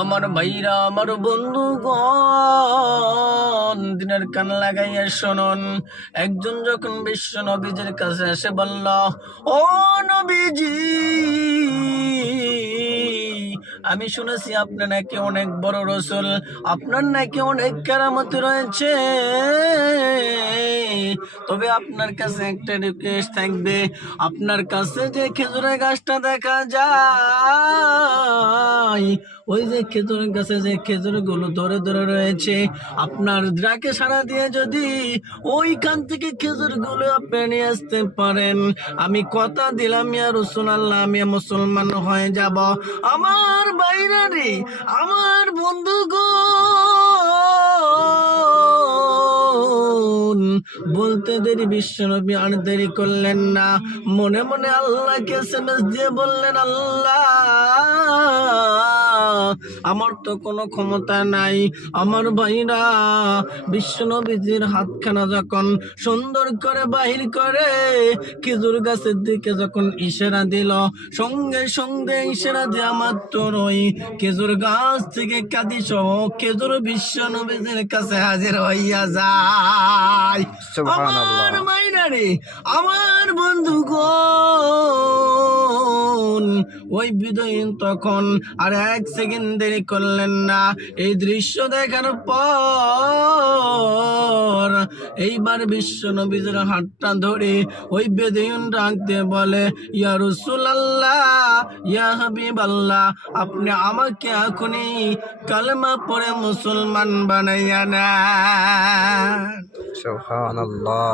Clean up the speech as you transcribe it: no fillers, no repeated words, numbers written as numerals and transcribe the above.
আমার ভাইরা, আমার বন্ধুগণ, দিনের কান লাগাইয়া শুনুন। একজন যখন বিশ্ব নবীজির কাছে এসে বলল, ও নবীজি, আমি শুনেছি আপনি নাকি অনেক বড় রসুল, আপনার নাকি অনেক কেরামত রয়েছে, তবে আপনার কাছে একটা রিকোয়েস্ট থাকবে। আপনার কাছে যে খেজুরের গাছটা দেখা যায়, ওই যে খেজুরের গাছে যে খেজুর গুলো ধরে ধরে রয়েছে, আপনার ডাকে সাড়া দিয়ে যদি ওইখান থেকে খেজুর গুলো আপনি নিয়ে আসতে পারেন, আমি কথা দিলাম ইয়া রাসূলুল্লাহ, আমি মুসলমান হয়ে যাব। আমার বাইরে রে, আমার বন্ধুগণ, বলতে দেরি বিশ্বনবী আর দেরি করলেন না। মনে মনে আল্লাহকে এসএমএস দিয়ে বললেন, আল্লাহ, আমার তো কোনো ক্ষমতা নাই। আমার ভাইরা, বিশ্বনবীজির হাতখানা যখন সুন্দর করে বাহির করে খেজুর গাছের দিকে যখন ইশারা দিল, সঙ্গে সঙ্গে ইশারা দেওয়া মাত্রই খেজুর গাছ থেকে কাঁদি সহ খেজুর বিশ্বনবীজির কাছে হাজির হইয়া যায়। আমার সুবহানাল্লাহ। মাইনা রে, আমার বন্ধুগণ, ওই বিদয়ীন তখন আর এক সেকেন্ড দেরি করলেন না। এই দৃশ্য দেখার পর এইবার বিশ্ব নবীর হাতটা ধরে ওই বেদুইন ডাক দিয়ে বলে, ইয়া রাসূলুল্লাহ, ইয়া হাবিবাল্লাহ, আপনি আমাকে এখনই কালেমা পড়ে মুসলমান বানাইয়া নেন। সুবহানাল্লাহ।